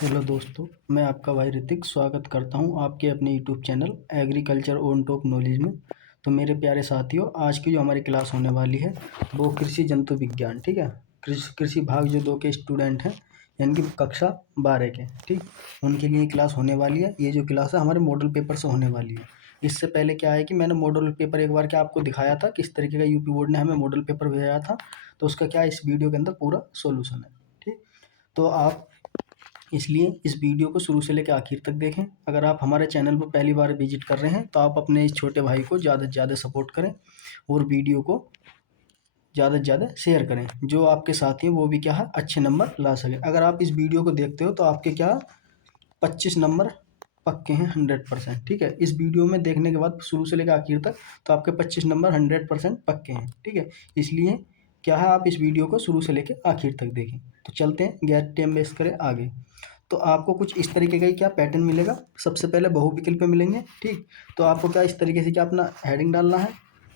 Hello दोस्तों, मैं आपका भाई ऋतिक स्वागत करता हूं आपके अपने YouTube channel agriculture on top knowledge में। तो मेरे प्यारे साथियों, आज की जो हमारी क्लास होने वाली है वो कृषि जंतु विज्ञान, ठीक है। कृषि भाग जो 2 के स्टूडेंट हैं, यानी कि कक्षा 12 के, ठीक, उनके लिए क्लास होने वाली है। ये जो क्लास है हमारे मॉडल पेपर से होने वाली है। इससे पहले क्या है कि मैंने मॉडल पेपर एक बार क्या आपको दिखाया था, किस तरीके का यूपी बोर्ड ने हमें मॉडल पेपर भेजा था। तो उसका क्या इस वीडियो के अंदर पूरा सोल्यूशन है, ठीक। तो आप इसलिए इस वीडियो को शुरू से लेकर आखिर तक देखें। अगर आप हमारे चैनल पर पहली बार विजिट कर रहे हैं तो आप अपने इस छोटे भाई को ज़्यादा से ज़्यादा सपोर्ट करें और वीडियो को ज़्यादा से ज़्यादा शेयर करें। जो आपके साथी हैं वो भी क्या है, अच्छे नंबर ला सकें। अगर आप इस वीडियो को देखते हो तो आपके क्या 25 नंबर पक्के हैं 100%, ठीक है। इस वीडियो में देखने के बाद शुरू से लेकर आखिर तक तो आपके 25 नंबर 100% पक्के हैं, ठीक है। इसलिए क्या है, आप इस वीडियो को शुरू से लेकर आखिर तक देखें। तो चलते हैं, गैर टाइम वेस्ट करें आगे। तो आपको कुछ इस तरीके का ही क्या पैटर्न मिलेगा। सबसे पहले बहुविकल्प मिलेंगे, ठीक। तो आपको क्या इस तरीके से क्या अपना हेडिंग डालना है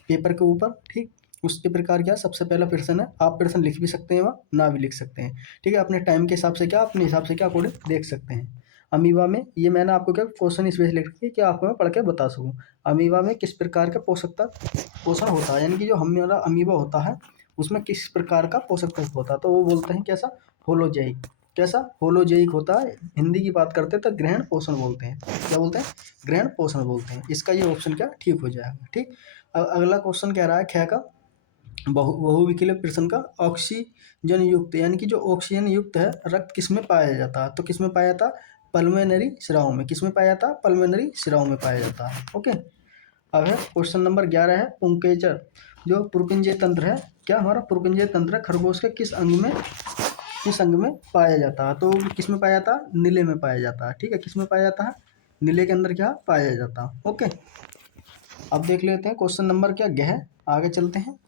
पेपर के ऊपर, ठीक। उसके प्रकार क्या सबसे पहला प्रश्न है, आप प्रश्न लिख भी सकते हैं व ना भी लिख सकते हैं, ठीक है। अपने टाइम के हिसाब से क्या अपने हिसाब से क्या कोड देख सकते हैं। अमीबा में ये मैंने आपको क्या क्वेश्चन इस वजह से लिख रखी है कि आपको मैं पढ़ के बता सकूँ। अमीबा में किस प्रकार का पोषण होता है, यानी कि जो हमारा अमीबा होता है उसमें किस प्रकार का पोषक तत्व होता है। तो वो बोलते हैं कैसा, होलोजेइक। कैसा होलोजेइक होता है। हिंदी की बात करते हैं तो ग्रहण पोषण बोलते हैं। क्या बोलते हैं, ग्रहण पोषण बोलते हैं। इसका ये ऑप्शन क्या ठीक हो जाएगा, ठीक। अगला क्वेश्चन कह रहा है ख का, बहुविकल्प प्रश्न का, ऑक्सीजन युक्त यानी कि जो ऑक्सीजन युक्त है रक्त किसमें पाया जाता है। तो किसमें पाया जाता है, पल्मोनरी शिराओं में। किसमें पाया जाता है, पल्मोनरी शिराओं में पाया जाता है, ओके। अब है क्वेश्चन नंबर 11 है, पुंकेसर जो पुरपिंजय तंत्र है, क्या हमारा पुरपिंजय तंत्र खरगोश के किस अंग में पाया जाता है। तो किस में पाया जाता है, नीले में पाया जाता है, ठीक है। किस में पाया जाता है, नीले के अंदर क्या पाया जाता है, ओके। अब देख लेते हैं क्वेश्चन नंबर क्या गह, आगे चलते हैं।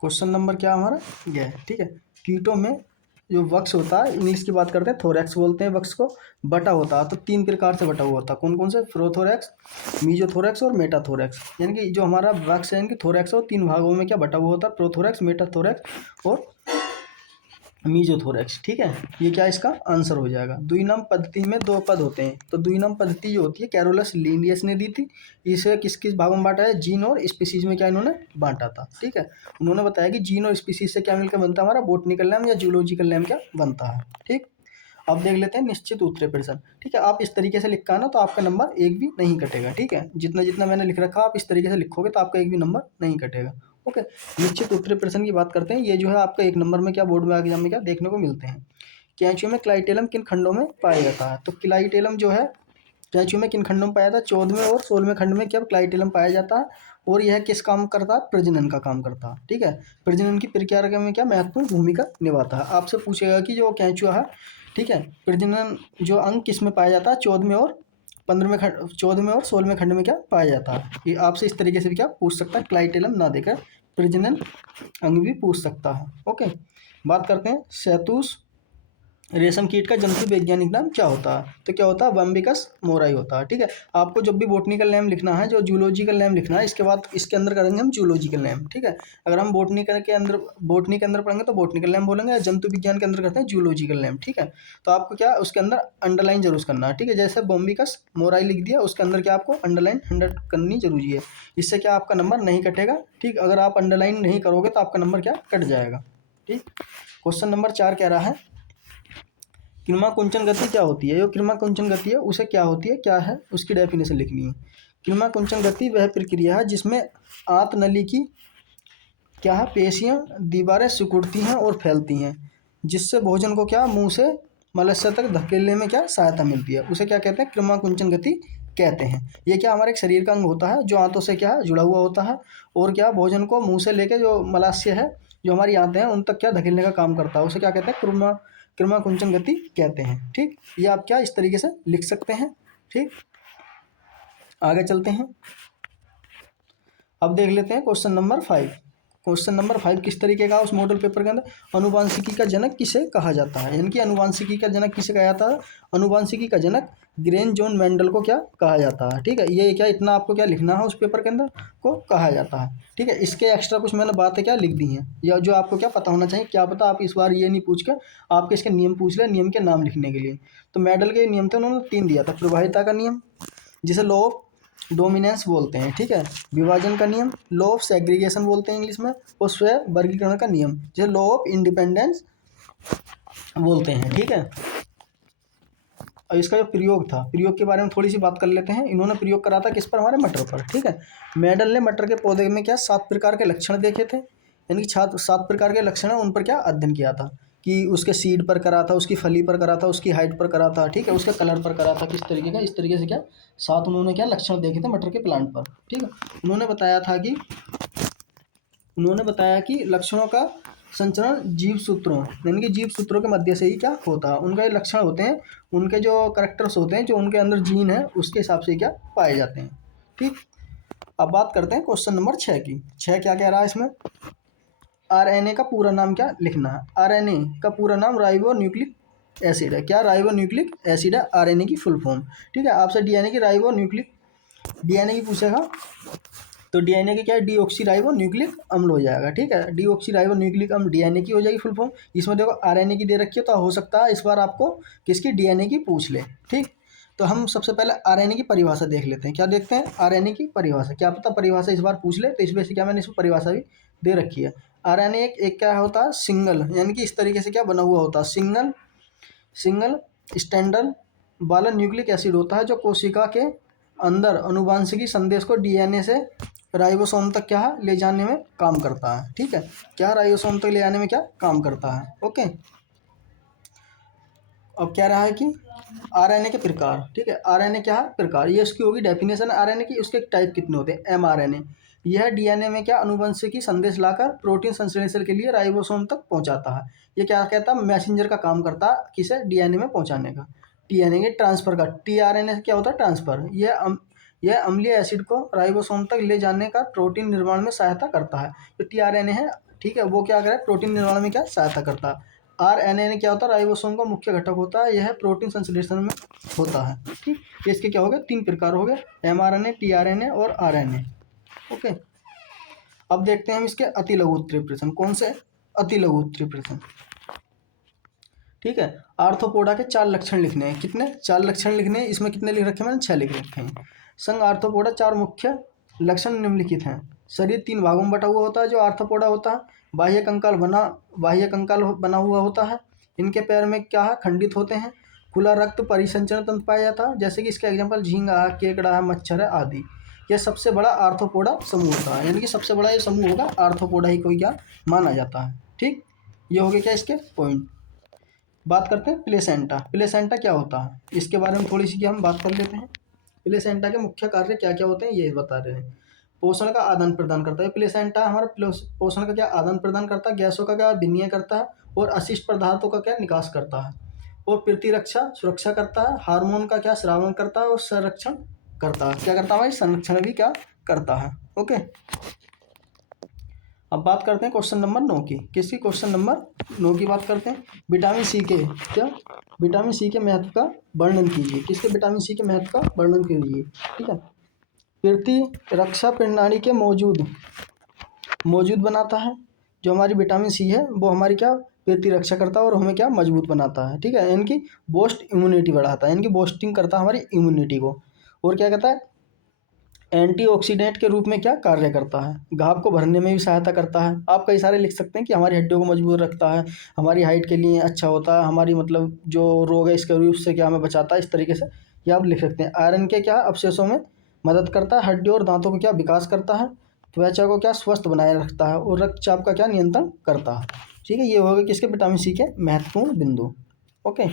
क्वेश्चन नंबर क्या हमारा गह, ठीक है। कीटों में जो वक्ष होता है, इंग्लिश की बात करते हैं थोरैक्स बोलते हैं वक्ष को, बटा होता है। तो 3 प्रकार से बटा हुआ होता है। कौन कौन से, प्रोथोरैक्स, मीजोथोरैक्स और मेटाथोरैक्स। यानी कि जो हमारा वक्ष है इनके थोरैक्स और 3 भागों में क्या बटा हुआ होता है, प्रोथोरैक्स, मेटाथोरैक्स और मीजोथोरैक्स, ठीक है। ये क्या इसका आंसर हो जाएगा। द्विनाम पद्धति में 2 पद होते हैं। तो द्विनाम पद्धति जो होती है कैरोलस लिनियस ने दी थी। इसे किस किस भागों में बांटा है, जीन और स्पीसीज में क्या इन्होंने बांटा था, ठीक है। उन्होंने बताया कि जीन और स्पीसीज से क्या मिलकर बनता है हमारा बॉटनिकल नेम या जूलॉजिकल नेम क्या बनता है, ठीक। अब देख लेते हैं निश्चित उत्तरीय प्रश्न, ठीक है। आप इस तरीके से लिखा ना तो आपका नंबर एक भी नहीं कटेगा, ठीक है। जितना जितना मैंने लिख रखा आप इस तरीके से लिखोगे तो आपका एक भी नंबर नहीं कटेगा, ओके। निश्चित उत्तरीय प्रश्न की बात करते हैं। ये जो है आपका 1 नंबर में क्या बोर्ड में एग्जाम में क्या देखने को मिलते हैं। कैंचुए में क्लाइटेलम किन खंडों में पाया जाता है। तो क्लाइटेलम जो है कैंचुए में किन खंडों में पाया जाता है, 14वें और 16वें खंड में क्या क्लाइटेलम पाया जाता है। और यह किस काम करता है, प्रजनन का काम करता है, ठीक है। प्रजनन की प्रक्रिया में क्या महत्वपूर्ण भूमिका निभाता है। आपसे पूछेगा कि जो कैंचुआ है, ठीक है, प्रजनन जो अंग किस में पाया जाता है, 14वें और 15वें खंड, 14वें और 16वें खंड में क्या पाया जाता है। ये आपसे इस तरीके से भी क्या पूछ सकता है, क्लाइटेलम ना देकर प्रजनन अंग भी पूछ सकता है, ओके। बात करते हैं शहतूश रेशम कीट का जंतु वैज्ञानिक नाम क्या होता है। तो क्या होता है, बम्बिकस मोराई होता है, ठीक है। आपको जब भी बॉटनिकल नेम लिखना है, जो जूलॉजिकल नेम लिखना है, इसके बाद इसके अंदर करेंगे हम जूलॉजिकल नेम, ठीक है। अगर हम बॉटनी के अंदर पढ़ेंगे तो बॉटनिकल नेम बोलेंगे, या जंतु विज्ञान के अंदर करते हैं जूलॉजिकल नेम, ठीक है। तो आपको क्या उसके अंदर अंडरलाइन जरूर करना है, ठीक है। जैसे बॉम्बिकस मोराई लिख दिया, उसके अंदर क्या आपको अंडरलाइन 100 करनी जरूरी है। इससे क्या आपका नंबर नहीं कटेगा, ठीक। अगर आप अंडरलाइन नहीं करोगे तो आपका नंबर क्या कट जाएगा, ठीक। क्वेश्चन नंबर 4 कह रहा है, किरमा कुंचन गति क्या होती है। जो किरमा कुंचन गति है उसे क्या होती है, क्या है उसकी डेफिनेशन लिखनी है। किरमा कुंचन गति वह प्रक्रिया है जिसमें आंत नली की क्या है, पेशियां दीवारें सिकुड़ती हैं और फैलती हैं, जिससे भोजन को क्या मुंह से मलस्या तक धकेलने में क्या सहायता मिलती है। उसे क्या कहते हैं, किरमा कुंचन गति कहते हैं। ये क्या हमारे एक शरीर का अंग होता है जो आंतों से क्या जुड़ा हुआ होता है, और क्या भोजन को मुंह से लेके जो मलाशय है, जो हमारी आंतें हैं, उन तक क्या धकेलने का काम करता है। उसे क्या कहते हैं, किरमा कुंचन गति कहते हैं, ठीक। ये आप क्या इस तरीके से लिख सकते हैं, ठीक। आगे चलते हैं, अब देख लेते हैं क्वेश्चन नंबर 5। क्वेश्चन नंबर 5 किस तरीके का उस मॉडल पेपर के अंदर, अनुवांशिकी का जनक किसे कहा जाता है। यानी कि अनुवांशिकी का जनक किसे कहा जाता है, अनुवांशिकी का जनक ग्रेन जॉन मेंडल को क्या कहा जाता है, ठीक है। ये क्या इतना आपको क्या लिखना है उस पेपर के अंदर को कहा जाता है, ठीक है। इसके एक्स्ट्रा कुछ मैंने बातें क्या लिख दी हैं या जो आपको क्या पता होना चाहिए, क्या पता आप इस बार ये नहीं पूछ के आपके इसके नियम पूछ ले, नियम के नाम लिखने के लिए। तो मेंडल के नियम थे, उन्होंने 3 दिया था। प्रभाविता का नियम जिसे लॉ ऑफ डोमिनेंस बोलते हैं, ठीक है। विभाजन का नियम लॉ ऑफ सेग्रीगेशन बोलते हैं इंग्लिश में। और स्वयं वर्गीकरण का नियम जिसे लॉ ऑफ इंडिपेंडेंस बोलते हैं, ठीक है। और इसका जो प्रयोग था, प्रयोग के बारे में थोड़ी सी बात कर लेते हैं। इन्होंने प्रयोग करा था किस पर, हमारे मटर पर, ठीक है। मेंडल ने मटर के पौधे में क्या 7 प्रकार के लक्षण देखे थे, यानी कि 7 प्रकार के लक्षण है, उन पर क्या अध्ययन किया था कि उसके सीड पर करा था, उसकी फली पर करा था, उसकी हाइट पर करा था, ठीक है, उसके कलर पर करा था, किस तरीके का, इस तरीके से क्या 7 उन्होंने क्या लक्षण देखे थे मटर के प्लांट पर, ठीक है। उन्होंने बताया कि लक्षणों का संचरण जीव सूत्रों, यानी कि जीव सूत्रों के मध्य से ही क्या होता है। उनका ये लक्षण होते हैं, उनके जो करैक्टर्स होते हैं, जो उनके अंदर जीन है उसके हिसाब से क्या पाए जाते हैं, ठीक। अब बात करते हैं क्वेश्चन नंबर 6 की। 6 क्या कह रहा है इसमें, आरएनए का पूरा नाम क्या लिखना है। आरएनए का पूरा नाम राइबो न्यूक्लिक एसिड है। क्या राइबो न्यूक्लिक एसिड है आरएनए की फुल फॉर्म, ठीक है। आपसे डीएनए की राइबो न्यूक्लिक डीएनए की पूछेगा तो डीएनए की क्या है, डीऑक्सीराइबो न्यूक्लिक अम्ल हो जाएगा, ठीक है। डीऑक्सीराइबो न्यूक्लिक अम्ल डीएनए की हो जाएगी फुल फॉर्म। इसमें देखो आरएनए की दे रखी है, तो हो सकता है इस बार आपको किसकी, डीएनए की पूछ ले, ठीक। तो हम सबसे पहले आरएनए की परिभाषा देख लेते हैं। क्या देखते हैं, आरएनए की परिभाषा, क्या पता परिभाषा इस बार पूछ ले, तो इस वजह से क्या मैंने इसमें परिभाषा भी दे रखी है। आरएनए एक क्या होता है, सिंगल, यानी कि इस तरीके से क्या बना हुआ होता है, सिंगल स्टैंडर्ड वाला न्यूक्लिक एसिड होता है, जो कोशिका के अंदर अनुवांशिकी संदेश को डीएनए से राइबोसोम तक क्या है ले जाने में काम करता है, ठीक है। क्या राइबोसोम तक ले जाने में क्या काम करता है, ओके। अब क्या रहा है कि आरएनए के प्रकार, ठीक है। आरएनए क्या है, प्रकार, ये उसकी होगी डेफिनेशन आरएनए की। उसके टाइप कितने होते हैं, एमआरएनए। यह डीएनए में क्या अनुवंशिकी संदेश लाकर प्रोटीन संश्लेषण के लिए राइबोसोम तक पहुंचाता है। ये क्या कहता है, मैसेंजर का काम करता है, किसे, डीएनए में पहुंचाने का। टीएनए के ट्रांसफर का, टीआरएनए क्या होता है, ट्रांसफर। यह अम्लीय एसिड को राइबोसोम तक ले जाने का प्रोटीन निर्माण में सहायता करता है। जो टीआरएनए है, ठीक है, वो क्या करे, प्रोटीन निर्माण में क्या सहायता करता है। आरएनए क्या होता है, राइबोसोम का मुख्य घटक होता है, यह प्रोटीन संश्लेषण में होता है, ठीक। ये इसके क्या हो गए, 3 प्रकार हो गए, एमआरएनए, टीआरएनए और आरएनए, ओके। अब देखते हैं हम इसके अति लघु उत्तरीय प्रश्न। कौन से, अति लघु उत्तरीय प्रश्न, ठीक है। आर्थ्रोपोडा के 4 लक्षण लिखने हैं। कितने, 4 लक्षण लिखने हैं। इसमें कितने लिख रखे हैं, मैंने 6 लिख रखे हैं। संघ आर्थ्रोपोडा 4 मुख्य लक्षण निम्नलिखित हैं। शरीर 3 भागों में बटा हुआ होता है, जो आर्थ्रोपोडा होता है। बाह्य कंकाल बना हुआ होता है। इनके पैर में क्या है, खंडित होते हैं। खुला रक्त परिसंचरण तंत्र पाया जाता है, जैसे कि इसके एग्जाम्पल झींगा है, केकड़ा है, मच्छर है आदि। यह सबसे बड़ा आर्थ्रोपोडा समूह होता है, यानी कि सबसे बड़ा ये समूह होगा आर्थ्रोपोडा ही कोई क्या माना जाता है, ठीक। ये हो गया क्या इसके पॉइंट। बात करते हैं प्लेसेंटा। प्लेसेंटा क्या होता है, इसके बारे में थोड़ी सी क्या हम बात कर लेते हैं। प्लेसेंटा के मुख्य कार्य क्या क्या होते हैं ये बता रहे हैं। पोषण का आदान प्रदान करता है प्लेसेंटा, हमारा पोषण का क्या आदान प्रदान करता है, गैसों का क्या विनिमय करता है, और अशिष्ट पदार्थों का क्या निकास करता है, और प्रतिरक्षा सुरक्षा करता है, हार्मोन का क्या श्रावण करता है, और संरक्षण करता है। क्या करता है भाई, संरक्षण भी क्या करता है, ओके। अब बात करते हैं क्वेश्चन नंबर 9 की। किसकी, क्वेश्चन नंबर 9 की बात करते हैं। विटामिन सी के क्या, विटामिन सी के महत्व का वर्णन कीजिए। किसके, विटामिन सी के महत्व का वर्णन कीजिए, ठीक है। प्रतिरक्षा प्रणाली के मौजूद बनाता है। जो हमारी विटामिन सी है वो हमारी क्या प्रतिरक्षा करता है और हमें क्या मजबूत बनाता है, ठीक है। इनकी बोस्ट इम्यूनिटी बढ़ाता है, इनकी बोस्टिंग करता है हमारी इम्यूनिटी को। और क्या कहता है, एंटीऑक्सीडेंट के रूप में क्या कार्य करता है, घाव को भरने में भी सहायता करता है। आप कई सारे लिख सकते हैं कि हमारी हड्डियों को मजबूत रखता है, हमारी हाइट के लिए अच्छा होता है, हमारी मतलब जो रोग है इसके रूप से क्या हमें बचाता है, इस तरीके से ये आप लिख सकते हैं। आयरन के क्या अवशेषों में मदद करता है, हड्डियों और दांतों को क्या विकास करता है, त्वचा को क्या स्वस्थ बनाए रखता है, और रक्तचाप का क्या नियंत्रण करता है, ठीक है। ये हो गए किसके, विटामिन सी के महत्वपूर्ण बिंदु, ओके।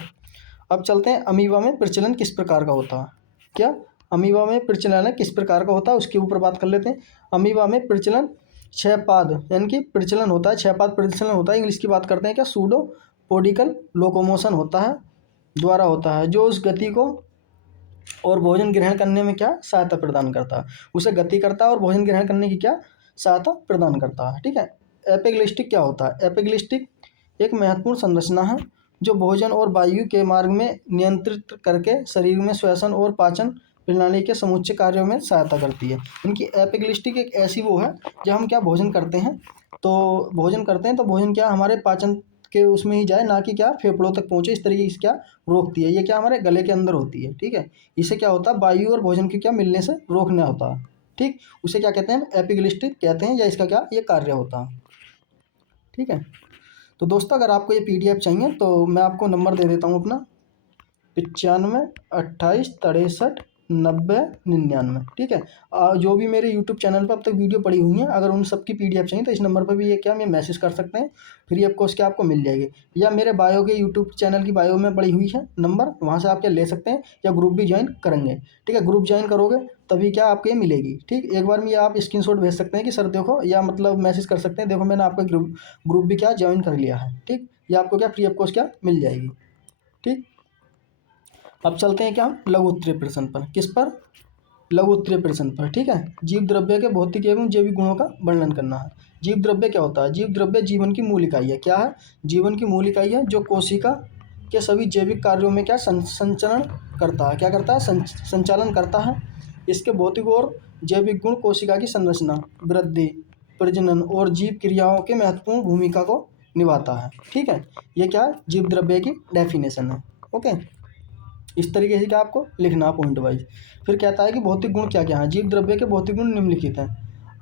अब चलते हैं अमीबा में प्रचलन किस प्रकार का होता है। क्या, अमीबा में प्रचलन किस प्रकार का होता है उसके ऊपर बात कर लेते हैं। अमीबा में प्रचलन 6 पाद यानी कि प्रचलन होता है, 6 पाद प्रचलन होता है। इंग्लिश की बात करते हैं क्या, सूडो पोडिकल लोकोमोशन होता है, द्वारा होता है, जो उस गति को और भोजन ग्रहण करने में क्या सहायता प्रदान करता है, उसे गति करता है और भोजन ग्रहण करने की क्या सहायता प्रदान करता है, ठीक है। एपिग्लिस्टिक क्या होता है, एपिग्लिस्टिक एक महत्वपूर्ण संरचना है जो भोजन और वायु के मार्ग में नियंत्रित करके शरीर में श्वसन और पाचन प्रणाली के समुच्चय कार्यों में सहायता करती है। इनकी एपिग्लिस्टिक एक ऐसी वो है, जब हम क्या भोजन करते हैं तो भोजन क्या हमारे पाचन के उसमें ही जाए, ना कि क्या फेफड़ों तक पहुंचे, इस तरीके से क्या रोकती है। ये क्या हमारे गले के अंदर होती है, ठीक है। इसे क्या होता है, वायु और भोजन के क्या मिलने से रोकना होता है, ठीक। उसे क्या कहते हैं, एपिग्लिस्टिक कहते हैं, या इसका क्या ये कार्य होता है, ठीक है। तो दोस्तों अगर आपको ये PDF चाहिए तो मैं आपको नंबर दे देता हूँ अपना 95 28 63 90 99, ठीक है। जो भी मेरे यूट्यूब चैनल पर अब तक वीडियो पड़ी हुई हैं, अगर उन सब की PDF चाहिए तो इस नंबर पर भी ये क्या मैं मैसेज कर सकते हैं, फ्री ऑफ कॉस्ट क्या आपको मिल जाएगी। या मेरे बायो के यूट्यूब चैनल की बायो में पड़ी हुई है नंबर, वहाँ से आप क्या ले सकते हैं, या ग्रुप भी ज्वाइन करेंगे, ठीक है। ग्रुप ज्वाइन करोगे तभी क्या आपको ये मिलेगी, ठीक। एक बार में ये आप स्क्रीनशॉट भेज सकते हैं कि सर देखो, या मतलब मैसेज कर सकते हैं, देखो मैंने आपका ग्रुप भी क्या ज्वाइन कर लिया है, ठीक। ये आपको क्या फ्री ऑफ कॉस्ट क्या मिल जाएगी, ठीक। अब चलते हैं क्या हम लघु उत्तरीय प्रश्न पर। किस पर, लघु उत्तरीय प्रश्न पर, ठीक है। जीव द्रव्य के भौतिक एवं जैविक गुणों का वर्णन करना है। जीव द्रव्य क्या होता है, जीव द्रव्य जीवन की मूल इकाई है। क्या है, जीवन की मूल इकाई है, जो कोशिका के सभी जैविक कार्यों में क्या संचरण करता है, क्या करता है, संचालन करता है। इसके भौतिक और जैविक गुण कोशिका की संरचना, वृद्धि, प्रजनन और जीव क्रियाओं के महत्वपूर्ण भूमिका को निभाता है, ठीक है। ये क्या है, जीव द्रव्य की डेफिनेशन है, ओके। इस तरीके से क्या आपको लिखना है पॉइंट वाइज। फिर कहता है कि भौतिक गुण क्या क्या है। जीव द्रव्य के भौतिक गुण निम्नलिखित हैं।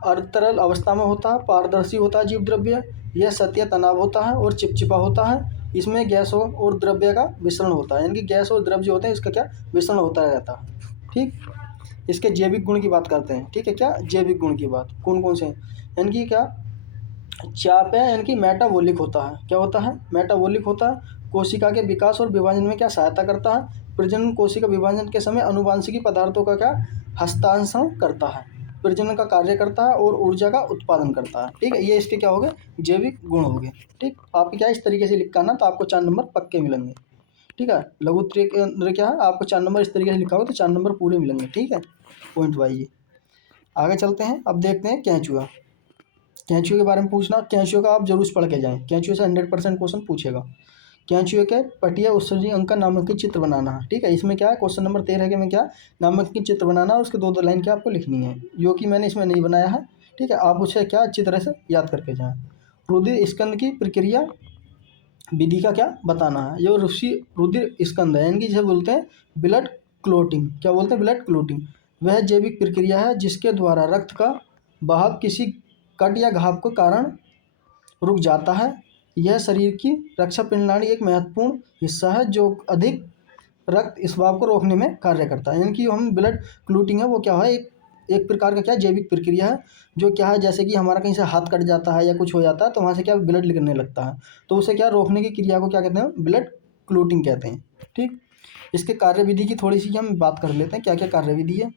अर्धतरल अवस्था में होता है, पारदर्शी होता है जीव द्रव्य, यह सतह तनाव होता है और चिपचिपा होता है। इसमें गैसों और द्रव्य का मिश्रण होता है, यानी कि गैस और द्रव्य जो होते हैं इसका क्या मिश्रण होता रहता है, ठीक। इसके जैविक गुण की बात करते हैं, ठीक है। क्या जैविक गुण की बात कौन कौन से हैं, यानी कि क्या चाप है, यानी कि मेटाबॉलिक होता है। क्या होता है, मेटाबॉलिक होता है। कोशिका के विकास और विभाजन में क्या सहायता करता है। प्रजनन कोशिका विभाजन के समय अनुवांशिकी पदार्थों का क्या हस्तांतरण करता है, प्रजनन का कार्य करता है और ऊर्जा का उत्पादन करता है, ठीक है। ये इसके क्या हो गए, जैविक गुण हो गए, ठीक। आपको क्या इस तरीके से लिखा ना, तो आपको 4 नंबर पक्के मिलेंगे, ठीक है। लघु उत्तरीय के अंदर क्या है, आपको 4 नंबर इस तरीके से लिखा हो तो 4 नंबर पूरे मिलेंगे, ठीक है, पॉइंट वाइज। आगे चलते हैं, अब देखते हैं कैंचुआ। कैंचुए के बारे में पूछना, कैंचुए का आप जरूर पढ़ के जाएं, कैंचुए से 100% क्वेश्चन पूछेगा। कैंचुए के पटिया उत्सर्जी अंक का नामांकित चित्र बनाना है, ठीक है। इसमें क्या है, क्वेश्चन नंबर 13 के में क्या नामांकित चित्र बनाना है, उसके दो दो लाइन क्या आपको लिखनी है, जो कि मैंने इसमें नहीं बनाया है, ठीक है। आप उसे क्या अच्छी तरह से याद करके जाएं। रुधिर स्कंद की प्रक्रिया विधि का क्या बताना है। ये रुधिर स्कंद है, यानी कि जिसे बोलते हैं ब्लड क्लोटिंग। क्या बोलते हैं, ब्लड क्लोटिंग। वह जैविक प्रक्रिया है जिसके द्वारा रक्त का बहाव किसी कट या घाव के कारण रुक जाता है। यह शरीर की रक्षा प्रणाली एक महत्वपूर्ण हिस्सा है, जो अधिक रक्त स्राव को रोकने में कार्य करता है। यानी कि हम ब्लड क्लूटिंग है वो क्या है, एक प्रकार का क्या जैविक प्रक्रिया है, जो क्या है जैसे कि हमारा कहीं से हाथ कट जाता है या कुछ हो जाता है तो वहाँ से क्या ब्लड निकलने लगता है, तो उसे क्या रोकने की क्रिया को क्या कहते हैं, ब्लड क्लूटिंग कहते हैं, ठीक। इसके कार्यविधि की थोड़ी सी हम बात कर लेते हैं, क्या क्या कार्यविधि है।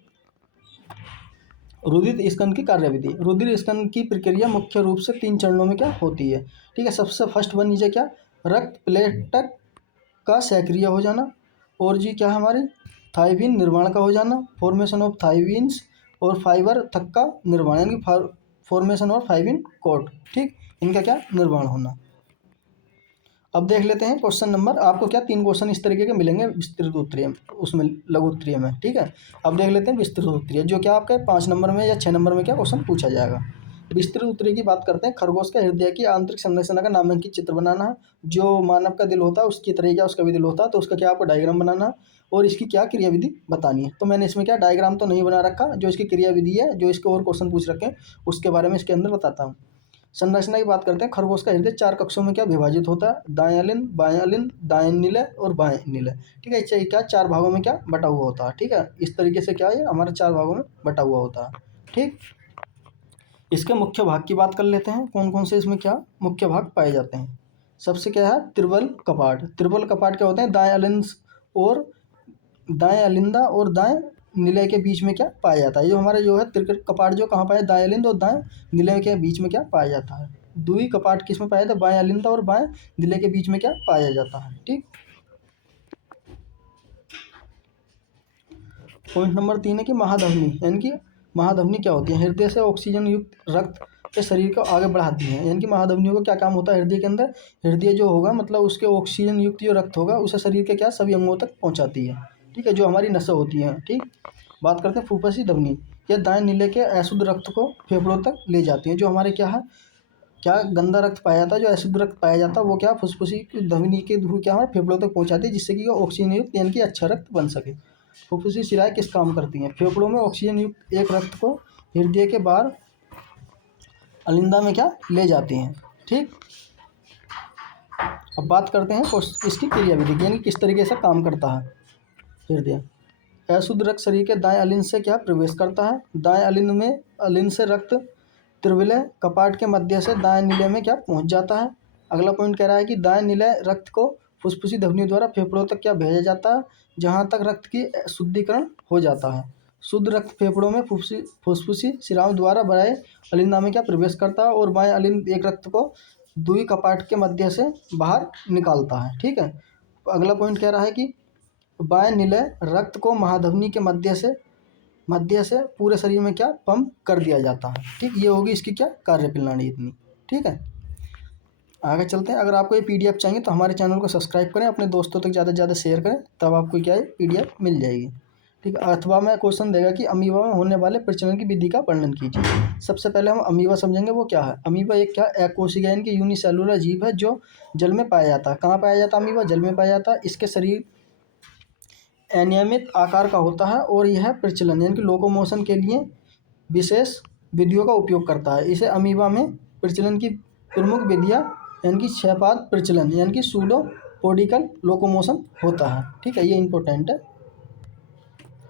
रुधिर स्कंद की कार्यविधि, रुधिर स्कंद की प्रक्रिया मुख्य रूप से 3 चरणों में क्या होती है, ठीक है। सबसे फर्स्ट वन नीचे क्या, रक्त प्लेटक का सक्रिय हो जाना, और जी क्या हमारे थाइविन निर्माण का हो जाना, फॉर्मेशन ऑफ थाइविन्स और फाइबर थक का निर्माण, यानी फॉर्मेशन ऑफ फाइविन कोट, ठीक, इनका क्या निर्माण होना। अब देख लेते हैं क्वेश्चन नंबर, आपको क्या 3 क्वेश्चन इस तरीके के मिलेंगे विस्तृत उत्तरीय उसमें, लघु उत्तरीय में, ठीक है। अब देख लेते हैं विस्तृत उत्तरीय, जो क्या आपके 5 नंबर में या 6 नंबर में क्या क्वेश्चन पूछा जाएगा। विस्तृत उत्तरीय की बात करते हैं। खरगोश का हृदय की आंतरिक संरचना का नामांकित चित्र बनाना है। जो मानव का दिल होता है उसकी तरह क्या उसका भी दिल होता है, तो उसका क्या आपको डायग्राम बनाना है और इसकी क्या क्रियाविधि बतानी है। तो मैंने इसमें क्या डायग्राम तो नहीं बना रखा, जो इसकी क्रियाविधि है, जो इसके और क्वेश्चन पूछ रखे हैं उसके बारे में इसके अंदर बताता हूँ। संरचना की बात करते हैं। खरगोश का हृदय 4 कक्षों में क्या विभाजित होता है, दाएं अलिंद, बाएं अलिंद, दाएं निलय और बाएं निलय, ठीक है। इससे क्या 4 भागों में क्या बटा हुआ होता है, ठीक है। इस तरीके से क्या है हमारे 4 भागों में बटा हुआ होता है, ठीक। इसके मुख्य भाग की बात कर लेते हैं, कौन कौन से इसमें क्या मुख्य भाग पाए जाते हैं। सबसे क्या है, त्रिबल कपाट। त्रिबल कपाट क्या होते हैं, दाएं अलिंद और दाएं अलिंदा और दाएं निलय के बीच में क्या पाया जाता है। जो हमारे जो है त्रिकट कपाट जो कहाँ पाया, दाएं अलिंद और दाएं निलय के बीच में क्या पाया जाता है। द्वि कपाट किस में पाया जाता है, बाएं अलिंदा और बाएं निलय के बीच में क्या पाया जाता है, ठीक। पॉइंट नंबर 3 है कि महाधमनी, यानी कि महाधमनी क्या होती है, हृदय से ऑक्सीजन युक्त रक्त के शरीर को आगे बढ़ाती हैं। यानी कि महाधमनियों का क्या काम होता है हृदय के अंदर, हृदय जो होगा मतलब उसके ऑक्सीजन युक्त जो रक्त होगा उसे शरीर के क्या सभी अंगों तक पहुँचाती है। ठीक है, जो हमारी नसें होती हैं। ठीक, बात करते हैं फुफ्फुसी धमनी। यह दाएं नीले के अशुद्ध रक्त को फेफड़ों तक ले जाती हैं। जो हमारे क्या है, क्या गंदा रक्त पाया जाता है, जो अशुद्ध रक्त पाया जाता है वो क्या फुफ्फुसी धमनी के थ्रू क्या है फेफड़ों तक पहुंचाती है, जिससे कि वो ऑक्सीजन युक्त यानी कि अच्छा रक्त बन सके। फुफ्फुसी शिराएं किस काम करती हैं? फेफड़ों में ऑक्सीजन युक्त एक रक्त को हृदय के बाहर अलिंदा में क्या ले जाती हैं। ठीक, अब बात करते हैं इसकी क्रियाविधि, यानी किस तरीके से काम करता है हृदय। अशुद्ध रक्त शरीर के दाएं अलिंद से क्या प्रवेश करता है, दाएं अलिंद से रक्त त्रिविलय कपाट के मध्य से दाएं नीले में क्या पहुंच जाता है। अगला पॉइंट कह रहा है कि दाएं नीले रक्त को फुफ्फुसी धमनी द्वारा फेफड़ों तक क्या भेजा जाता है, जहां तक रक्त की शुद्धिकरण हो जाता है। शुद्ध रक्त फेफड़ों में फुफ्फुसी शिराओं द्वारा बनाए अलिंदा में क्या प्रवेश करता है और बाएं अलिंद एक रक्त को दुई कपाट के मध्य से बाहर निकालता है। ठीक है, अगला पॉइंट कह रहा है कि बाएं नीले रक्त को महाधमनी के मध्य से पूरे शरीर में क्या पंप कर दिया जाता है। ठीक, ये होगी इसकी क्या कार्यप्रणाली इतनी। ठीक है, आगे चलते हैं। अगर आपको ये पीडीएफ चाहिए तो हमारे चैनल को सब्सक्राइब करें, अपने दोस्तों तक ज़्यादा से ज़्यादा शेयर करें, तब आपको क्या है पीडीएफ मिल जाएगी। ठीक है, अथवा में क्वेश्चन देगा कि अमीबा में होने वाले प्रजनन की विधि का वर्णन कीजिए। सबसे पहले हम अमीबा समझेंगे, वो क्या है। अमीबा एक क्या एककोशिका यानी कि यूनिसेलुलर जीव है जो जल में पाया जाता है। कहाँ पाया जाता है अमीबा? जल में पाया जाता है। इसके शरीर अनियमित आकार का होता है और यह प्रचलन यानी कि लोकोमोशन के लिए विशेष विधियों का उपयोग करता है। इसे अमीबा में प्रचलन की प्रमुख विधियाँ यानी कि क्षयपात प्रचलन यानी कि सूडोपोडिकल लोकोमोशन होता है। ठीक है, ये इंपॉर्टेंट है।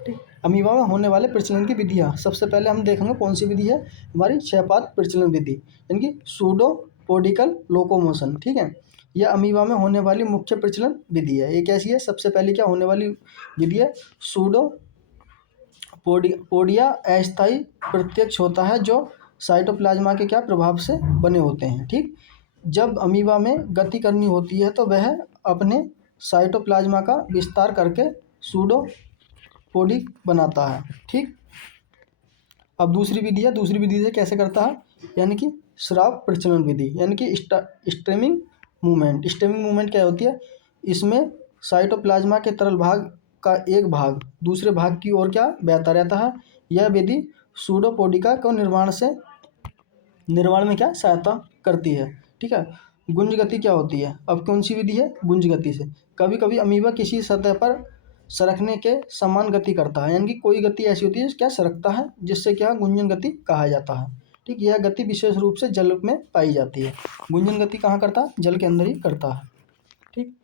ठीक, अमीबा में होने वाले प्रचलन की विधियाँ, सबसे पहले हम देखेंगे कौन सी विधि है हमारी क्षयपात प्रचलन विधि यानी कि सूडोपोडिकल लोकोमोशन। ठीक है, यह अमीबा में होने वाली मुख्य प्रचलन विधि है। ये कैसी है? सबसे पहले क्या होने वाली विधि है सूडोपोडिया अस्थायी प्रत्यक्ष होता है जो साइटोप्लाज्मा के क्या प्रभाव से बने होते हैं। ठीक, जब अमीबा में गति करनी होती है तो वह अपने साइटोप्लाज्मा का विस्तार करके सूडोपोडिक बनाता है। ठीक, अब दूसरी विधि है, दूसरी विधि से कैसे करता है, यानी कि स्राव प्रचलन विधि यानी कि स्ट्रीमिंग मूवमेंट। स्ट्रीमिंग मूवमेंट क्या होती है? इसमें साइटोप्लाज्मा के तरल भाग का एक भाग दूसरे भाग की ओर क्या बहता रहता है। यह विधि सूडोपोडिका को निर्माण में क्या सहायता करती है। ठीक है, गुंज गति क्या होती है? अब कौन सी विधि है? गुंज गति से कभी कभी अमीबा किसी सतह पर सरकने के समान गति करता है, यानी कि कोई गति ऐसी होती है क्या सरकता है, जिससे क्या गुंजन गति कहा जाता है। ठीक, यह गति विशेष रूप से जल में पाई जाती है। गुंजन गति कहाँ करता है? जल के अंदर ही करता है। ठीक,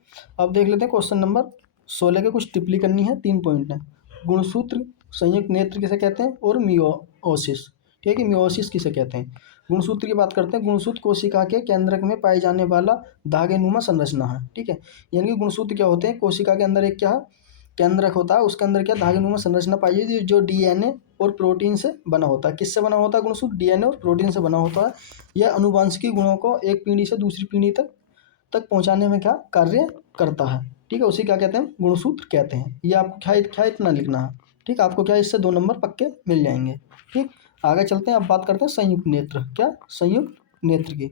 अब देख लेते हैं क्वेश्चन नंबर 16 के कुछ टिप्पणी करनी है। 3 पॉइंट है। गुणसूत्र संयुक्त नेत्र किसे कहते हैं और मियोसिस। ठीक है, कि मियोसिस किसे कहते हैं। गुणसूत्र की बात करते हैं। गुणसूत्र कोशिका के केंद्रक में पाए जाने वाला धागेनुमा संरचना है। ठीक है, यानी कि गुणसूत्र क्या होते हैं? कोशिका के अंदर एक क्या केंद्रक होता है, उसके अंदर क्या धागेनुमा संरचना पाई जाती है जो डीएनए और प्रोटीन से बना होता है। किससे बना होता है गुणसूत्र? डीएनए और प्रोटीन से बना होता है। यह अनुवांशिकी गुणों को एक पीढ़ी से दूसरी पीढ़ी तक पहुंचाने में क्या कार्य करता है। ठीक है, उसी क्या कहते हैं? गुणसूत्र कहते हैं। ये आपको क्या इतना लिखना है। ठीक, आपको क्या इससे 2 नंबर पक्के मिल जाएंगे। ठीक, आगे चलते हैं। अब बात करते हैं संयुक्त नेत्र। क्या? संयुक्त नेत्र की।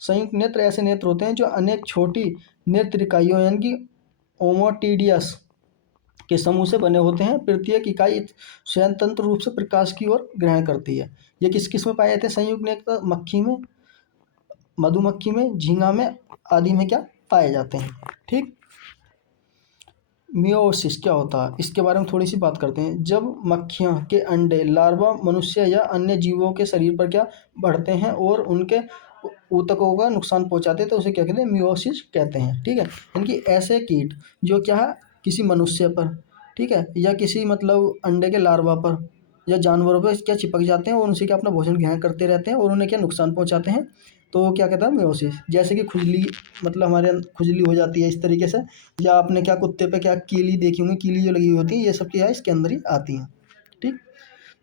संयुक्त नेत्र ऐसे नेत्र होते हैं जो अनेक छोटी नेत्र इकाइयों यानी कि ओमोटिडियस के समूह से बने होते हैं। प्रत्येक इकाई स्वतंत्र रूप से प्रकाश की ओर ग्रहण करती है। ये किस में पाए जाते हैं संयुक्त नेत्र? मक्खी में, मधुमक्खी में, झींगा में आदि में क्या पाए जाते हैं। ठीक, मियोसिस क्या होता है इसके बारे में थोड़ी सी बात करते हैं। जब मक्खियाँ के अंडे लार्वा मनुष्य या अन्य जीवों के शरीर पर क्या बढ़ते हैं और उनके ऊतकों का नुकसान पहुंचाते हैं तो उसे क्या कहते हैं? मियोसिस कहते हैं। ठीक है, इनकी ऐसे कीट जो क्या है किसी मनुष्य पर, ठीक है, या किसी मतलब अंडे के लार्वा पर या जानवरों पर क्या चिपक जाते हैं और उनसे क्या अपना भोजन ग्रहण करते रहते हैं और उन्हें क्या नुकसान पहुंचाते हैं, तो क्या कहता है? मियोसिस। जैसे कि खुजली, मतलब हमारे खुजली हो जाती है इस तरीके से, या आपने क्या कुत्ते पे क्या कीली देखी होंगी, कीली जो लगी हुई होती है, ये सब क्या है इसके अंदर ही आती हैं। ठीक,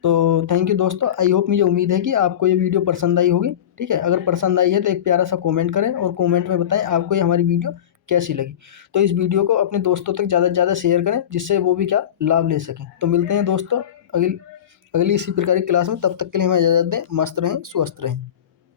तो थैंक यू दोस्तों। आई होप, मुझे उम्मीद है कि आपको ये वीडियो पसंद आई होगी। ठीक है, अगर पसंद आई है तो एक प्यारा सा कमेंट करें और कमेंट में बताएं आपको ये हमारी वीडियो कैसी लगी। तो इस वीडियो को अपने दोस्तों तक ज़्यादा से ज़्यादा शेयर करें जिससे वो भी क्या लाभ ले सकें। तो मिलते हैं दोस्तों अगली इसी प्रकार की क्लास में। तब तक के लिए हमें इजाज़त दें। मस्त रहें, स्वस्थ रहें।